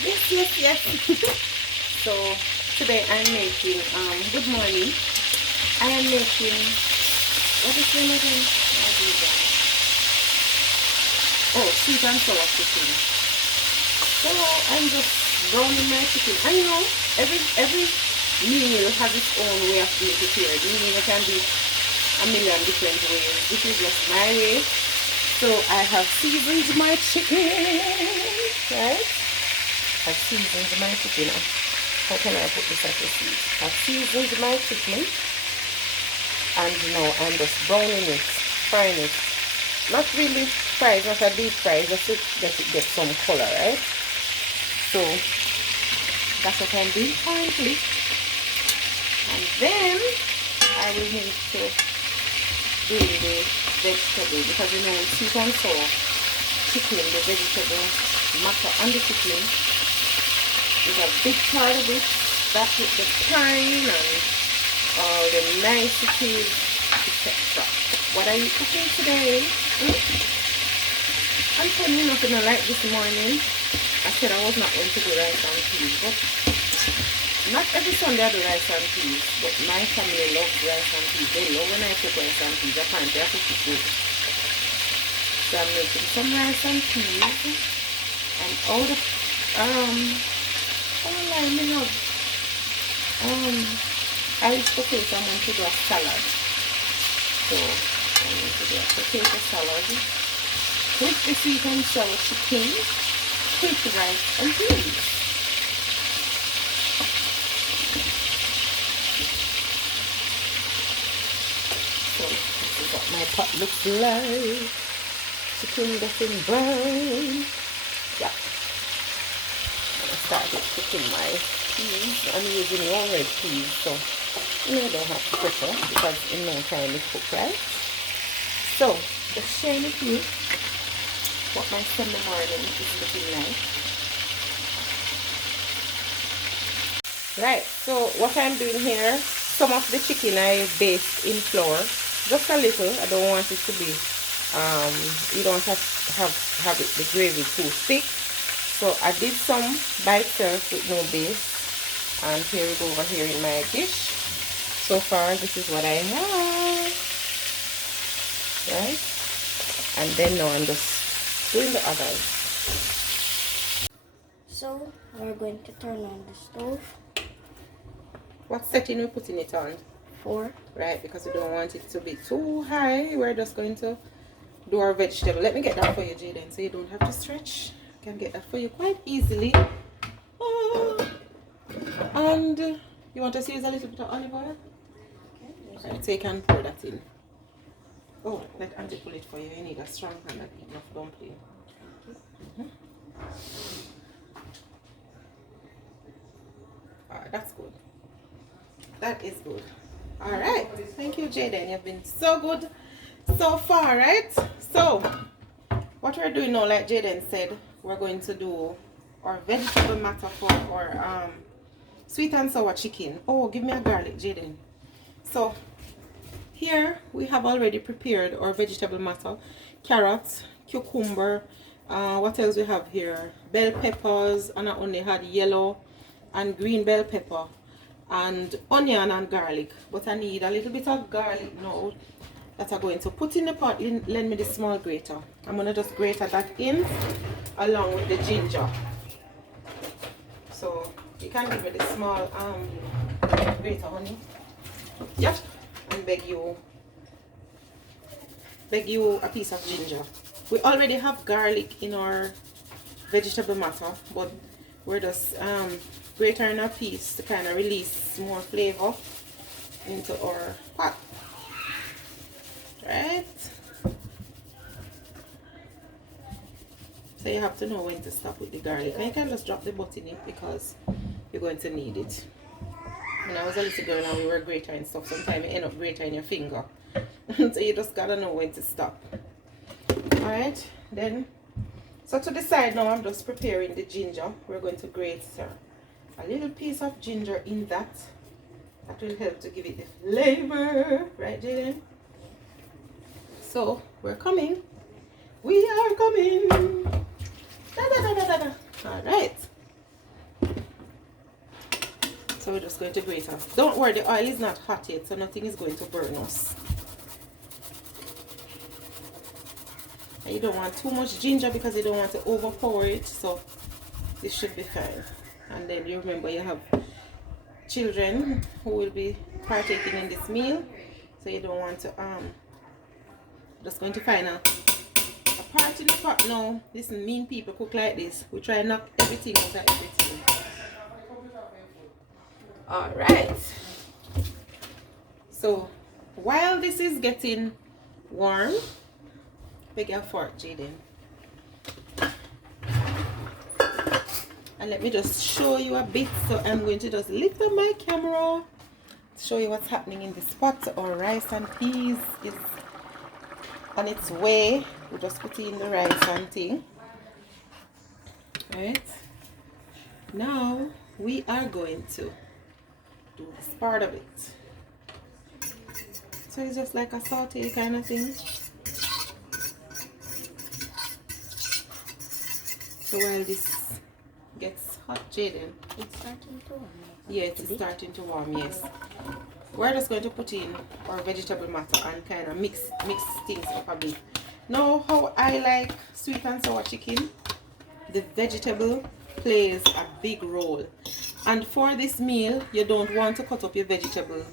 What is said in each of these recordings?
Yes, yes, yes. So today I'm making good morning. I am making what is the name again? Oh, sweet and sour chicken. So I'm just browning my chicken. I know every meal has its own way of being prepared. Meaning you can do it a million different ways. This is just my way. So I have seasoned my chicken, right? I've seasoned my chicken. How can I put this at the seed? I've seasoned my chicken, and now I'm just browning it, frying it. Not really fry, not a deep fry, just to let it get some color, right? So that's what I'm doing currently. And then I will need to do the vegetable, because you know sweet and sour chicken, the vegetable matter on the chicken is a big part of it. That's with the thyme and all the niceties, etc. What are you cooking today? I'm funny enough, like this morning, I said I was not going to do rice and peas, but not every Sunday I do rice and peas, but my family loves rice and peas. They love when I cook rice and peas. Apparently I cook it good. So I'm making some rice and peas, and all the Irish potato. I'm going to do a salad. So I'm going to do a potato salad with the sweet and sour chicken, with rice and peas. So this is what my pot looks like. Chicken getting brown. Yeah. I started cooking my peas. I'm using raw red peas, so I don't have to pressure because in no time it's cooked, right? So just sharing with you what my Sunday morning is looking like. Right, so what I'm doing here, some of the chicken I based in flour, just a little. I don't want it to be you don't have it, the gravy too thick. So I did some by itself with no base, and here it over here in my dish. So far this is what I have, right? And then now I'm just doing the others. So we're going to turn on the stove. What setting we're putting it on? 4. Right, because we don't want it to be too high. We're just going to do our vegetable. Let me get that for you, Jaden, so you don't have to stretch. I can get that for you quite easily. And you want us to use a little bit of olive oil? Okay. Alright, so you can pour that in. Oh, let Auntie pull it for you. You need a strong hand and enough dumpling. Alright, that's good. That is good. Alright, thank you, Jaden. You've been so good so far, right? So what we're doing now, like Jaden said, we're going to do our vegetable matter for our sweet and sour chicken. Oh, give me a garlic, Jaden. So here we have already prepared our vegetable matter: carrots, cucumber, what else we have here? Bell peppers, and I only had yellow and green bell pepper, and onion and garlic. But I need a little bit of garlic now that I'm going to put in the pot. Lend me the small grater. I'm going to just grate that in along with the ginger. So you can give me the small grater, honey. Yep. And beg you a piece of ginger. We already have garlic in our vegetable matter, but we're just grating a piece to kind of release more flavor into our pot. Right? So you have to know when to stop with the garlic. And you can just drop the butt in it because you're going to need it. When I was a little girl and we were grating stuff, sometimes you end up grating your finger. So you just gotta know when to stop. Alright, then so to the side now I'm just preparing the ginger. We're going to grate a little piece of ginger in that. That will help to give it the flavor. Right, Jaden? So we're coming. We are coming. Da, da, da, da, da, da. Alright. So we're just going to grate off. Don't worry, the oil is not hot yet, so nothing is going to burn us. And you don't want too much ginger because you don't want to overpower it, so this should be fine. And then you remember you have children who will be partaking in this meal, so you don't want to just going to find a part in the pot now. Listen, mean people cook like this. We try and knock everything out of everything. Alright, so while this is getting warm, beg your fork, Jaden, and let me just show you a bit. So I'm going to just lift up my camera to show you what's happening in this pot. So our rice and peas is on its way. We just put in the rice and thing. Right now we are going to do this part of it. So it's just like a saute kind of thing. So while this gets hot, Jaden, It's starting to warm. yeah, it's starting to warm. Yes, we're just going to put in our vegetable matter and kind of mix things up a bit. Now, how I like sweet and sour chicken, the vegetable plays a big role. And for this meal, you don't want to cut up your vegetable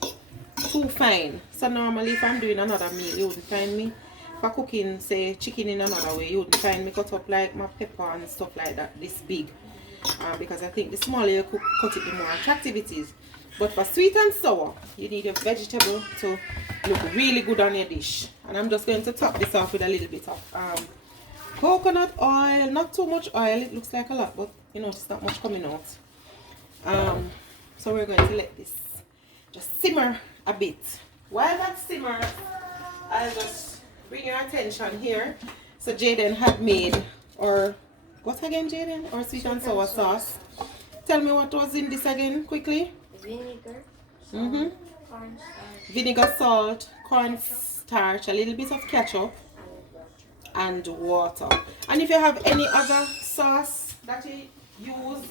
too fine. So normally if I'm doing another meal, you wouldn't find me, for cooking say chicken in another way, you wouldn't find me cut up like my pepper and stuff like that this big, because I think the smaller you cut it, the more attractive it is. But for sweet and sour, you need your vegetable to look really good on your dish. And I'm just going to top this off with a little bit of coconut oil. Not too much oil, it looks like a lot, but you know, it's not much coming out. So we're going to let this just simmer a bit. While that simmers, I'll just bring your attention here. So Jaden had made, or what again, Jaden? Or sweet and sour sauce. Tell me what was in this again, quickly. Vinegar, Mm-hmm. cornstarch, Vinegar, salt, cornstarch, a little bit of ketchup, and water. And if you have any other sauce that you use,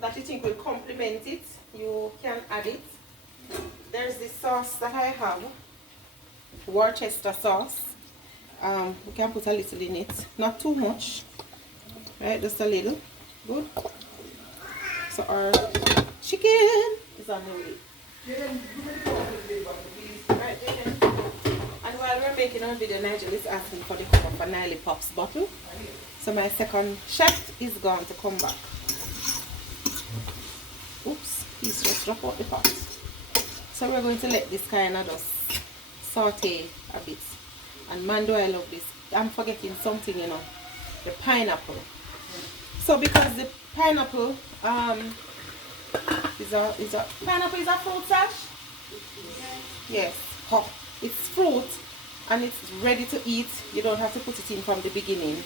that you think will complement it, you can add it. There's this sauce that I have, Worcester sauce. We can put a little in it, not too much, right? Just a little. Good. So our chicken is on the way. Right, and while we're making our video, Nigel is asking for the cup of a Niley Pops bottle. So my second chef is going to come back. Oops, he's just drop out the pot. So we're going to let this kind of just saute a bit. And man, do I love this. I'm forgetting something, you know, the pineapple. So because the pineapple pineapple is a fruit, Sash? Yes. Oh, it's fruit and it's ready to eat. You don't have to put it in from the beginning.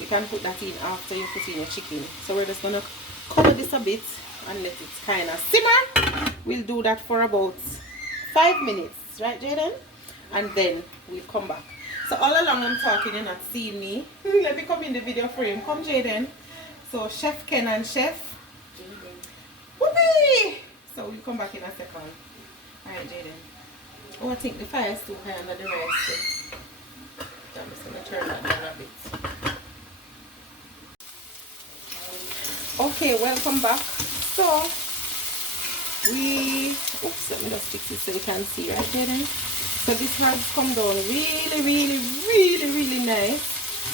You can put that in after you put in your chicken. So we're just gonna cover this a bit and let it kind of simmer. We'll do that for about 5 minutes, right, Jaden? And then we'll come back. So all along I'm talking, you're not seeing me. Let me come in the video frame. Come, Jaden. So Chef Ken and Chef Whoopee! So we'll come back in a second. Alright, Jaden. Oh, I think the fire is too high under the rice. So I'm just gonna turn that down a bit. Okay, welcome back. So oops, let me just fix it so you can see, right, Jaden? So this has come down really nice.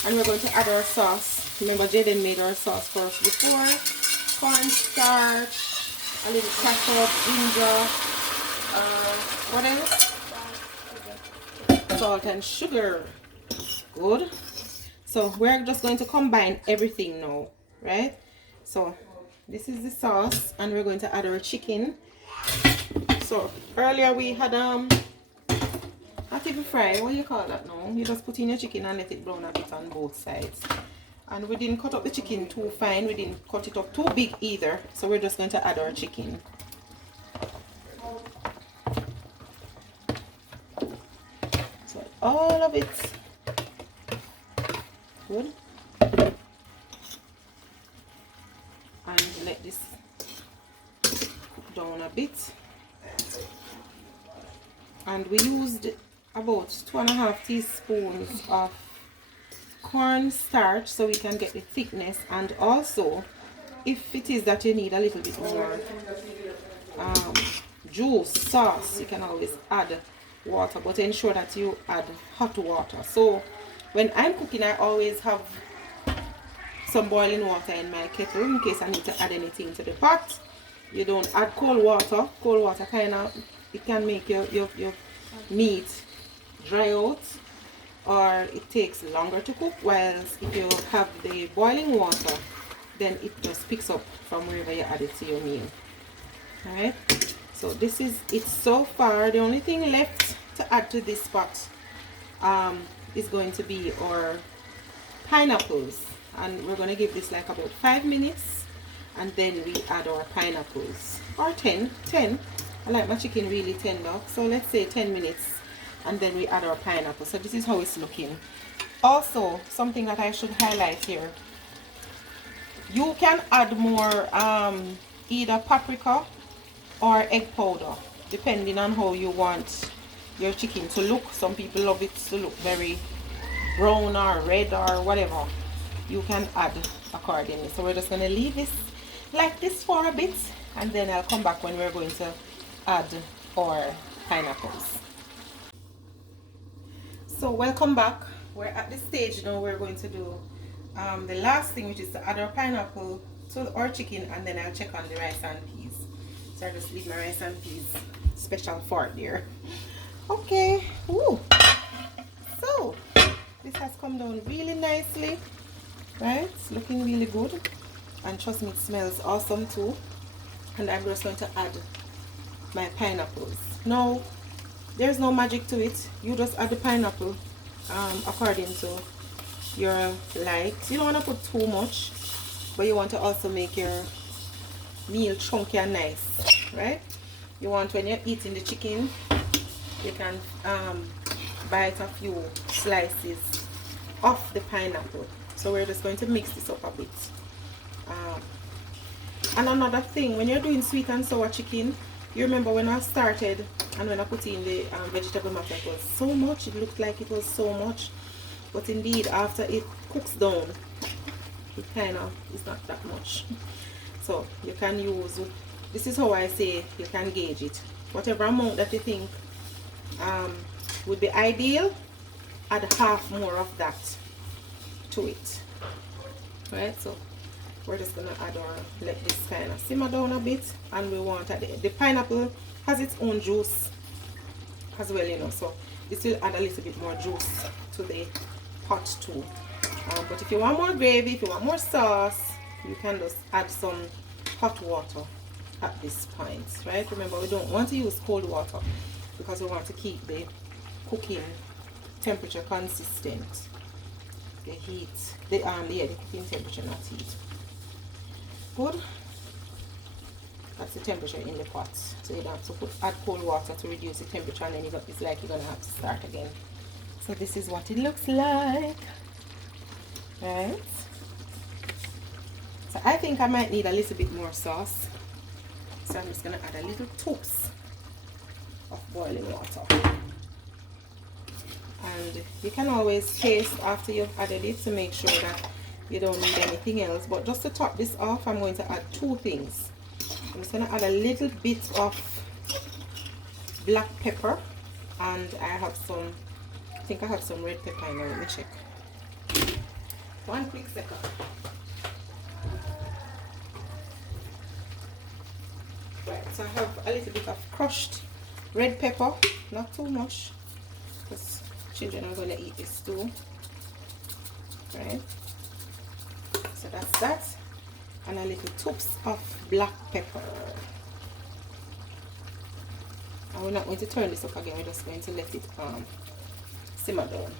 And we're going to add our sauce. Remember, Jaden made our sauce for us before. Cornstarch, a little ketchup, ginger, what else? Salt and sugar. Good. So we're just going to combine everything now, right? So this is the sauce, and we're going to add our chicken. So earlier we had not even fry, what do you call that now? You just put in your chicken and let it brown a bit on both sides. And we didn't cut up the chicken too fine, we didn't cut it up too big either. So we're just going to add our chicken. So all of it. Good. And let this cook down a bit, and we used about 2.5 teaspoons of cornstarch so we can get the thickness. And also, if it is that you need a little bit more juice, sauce, you can always add water, but ensure that you add hot water. So when I'm cooking, I always have some boiling water in my kettle in case I need to add anything to the pot. You don't add cold water. Cold water kind of, it can make your meat dry out, or it takes longer to cook, whilst if you have the boiling water, then it just picks up from wherever you add it to your meal. Alright, so this is it so far. The only thing left to add to this pot is going to be our pineapples, and we're going to give this like about 5 minutes, and then we add our pineapples, or 10. I like my chicken really tender, so let's say 10 minutes, and then we add our pineapple. So this is how it's looking. Also, something that I should highlight here, you can add more either paprika or egg powder, depending on how you want your chicken to look. Some people love it to look very brown or red or whatever. You can add accordingly. So we're just going to leave this like this for a bit, and then I'll come back when we're going to add our pineapples. So welcome back. We're at this stage now. We're going to do the last thing, which is to add our pineapple to our chicken, and then I'll check on the rice and peas. So I just leave my rice and peas special for it there. Okay. Ooh. So this has come down really nicely, right? It's looking really good, and trust me, it smells awesome too. And I'm just going to add my pineapples. Now, there's no magic to it. You just add the pineapple according to your likes. You don't want to put too much, but you want to also make your meal chunky and nice, right? You want, when you're eating the chicken, you can bite a few slices of the pineapple. So we're just going to mix this up a bit. And another thing, when you're doing sweet and sour chicken, you remember when I started and when I put in the vegetable mash, it was so much. It looked like it was so much, but indeed after it cooks down, it kind of is not that much. So you can use, this is how I say you can gauge it, whatever amount that you think would be ideal, add half more of that to it. Right, so we're just gonna add our, let this kind of simmer down a bit, and we want the pineapple has its own juice as well, you know, so this will add a little bit more juice to the pot too. But if you want more gravy, if you want more sauce, you can just add some hot water at this point, right? Remember, we don't want to use cold water because we want to keep the cooking temperature consistent. The heat, the cooking temperature, not heat. Good. That's the temperature in the pot. So you don't have to add cold water to reduce the temperature, and then it's like you're gonna have to start again. So this is what it looks like, right? So I think I might need a little bit more sauce. So I'm just gonna add a little toast of boiling water. And you can always taste after you've added it to make sure that you don't need anything else. But just to top this off, I'm going to add two things. I'm just going to add a little bit of black pepper, and I have some, I think I have some red pepper in there. Let me check. One quick second. Right, so I have a little bit of crushed red pepper, not too much, because children are going to eat this too, right? So that's that, and a little tubs of black pepper. And we're not going to turn this up again, we're just going to let it simmer down.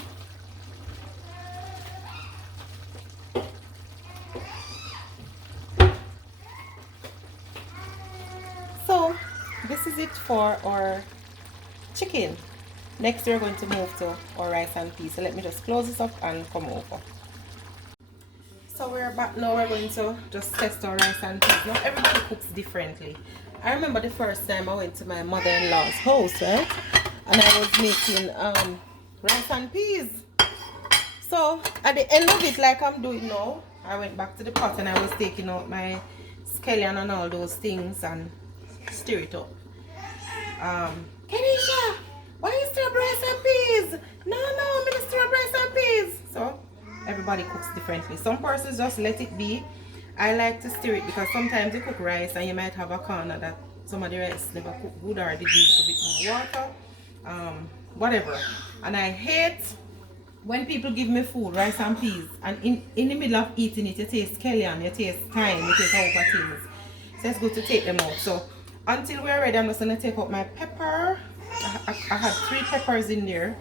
So this is it for our chicken. Next we're going to move to our rice and peas. So let me just close this up and come over. So we're back now. We're going to just test our rice and peas. Now everybody cooks differently. I remember the first time I went to my mother-in-law's house, right? And I was making rice and peas. So at the end of it, like I'm doing now, I went back to the pot and I was taking out my scallion and all those things and stir it up. Kenisha, why you stir up rice and peas? No, I'm gonna stir up rice and peas. So everybody cooks differently. Some persons just let it be. I like to stir it because sometimes you cook rice and you might have a corner that some of the rice never cooked good or they use a bit more water. Whatever. And I hate when people give me food, rice and peas, and in the middle of eating it, you taste scallion, you taste thyme, you taste other things. So it's good to take them out. So until we're ready, I'm just going to take out my pepper. I had 3 peppers in there.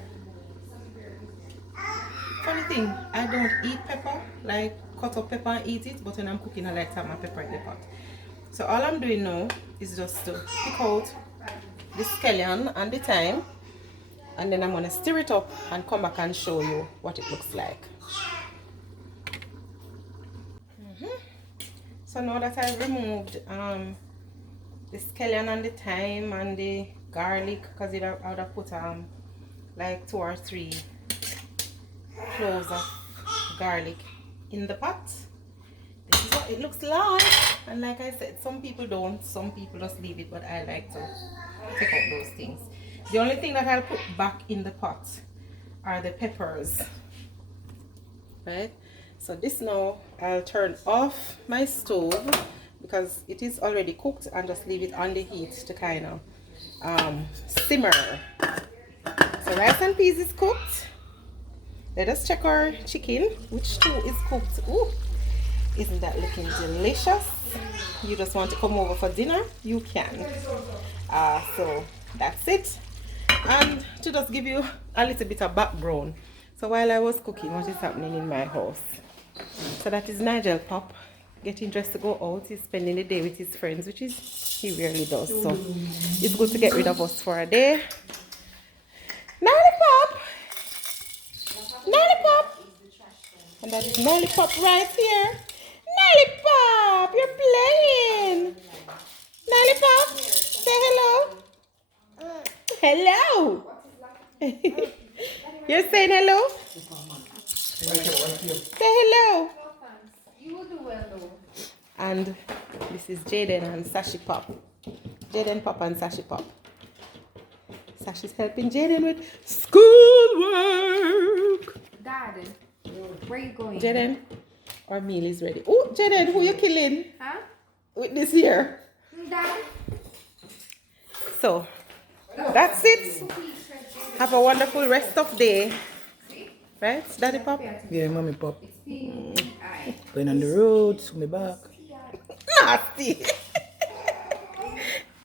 Funny thing, I don't eat pepper, like cut up pepper and eat it, but when I'm cooking I like to have my pepper in the pot. So all I'm doing now is just to pick out the scallion and the thyme, and then I'm going to stir it up and come back and show you what it looks like. So now that I've removed the scallion and the thyme and the garlic, because I would have put like 2 or 3 cloves of garlic in the pot. This is what it looks like, and like I said, some people don't, some people just leave it, but I like to take out those things. The only thing that I'll put back in the pot are the peppers, right? So this now I'll turn off my stove because it is already cooked, and just leave it on the heat to kind of simmer. So rice and peas is cooked. Let us check our chicken, which too is cooked. Ooh, isn't that looking delicious? You just want to come over for dinner, you can. So that's it. And to just give you a little bit of background, so while I was cooking, what is happening in my house? So that is Nigel Pop getting dressed to go out. He's spending the day with his friends, which is he rarely does, so it's good to get rid of us for a day. Lollipop! Lollipop! And that is Lollipop right here. Lollipop! You're playing! Lollipop! Say hello! Hello! You're saying hello? Say hello! You will do well though. And this is Jaden and Sashi Pop. Jaden Pop and Sashi Pop. Sashi's helping Jaden with schoolwork. Dad, where are you going? Jaden, our meal is ready. Oh, Jaden, who you killing? Huh? With this here. Dad? So, that's it. Have a wonderful rest of day. Right, Daddy Pop? Yeah, Mommy Pop. Going on the road, soon be back. Nasty.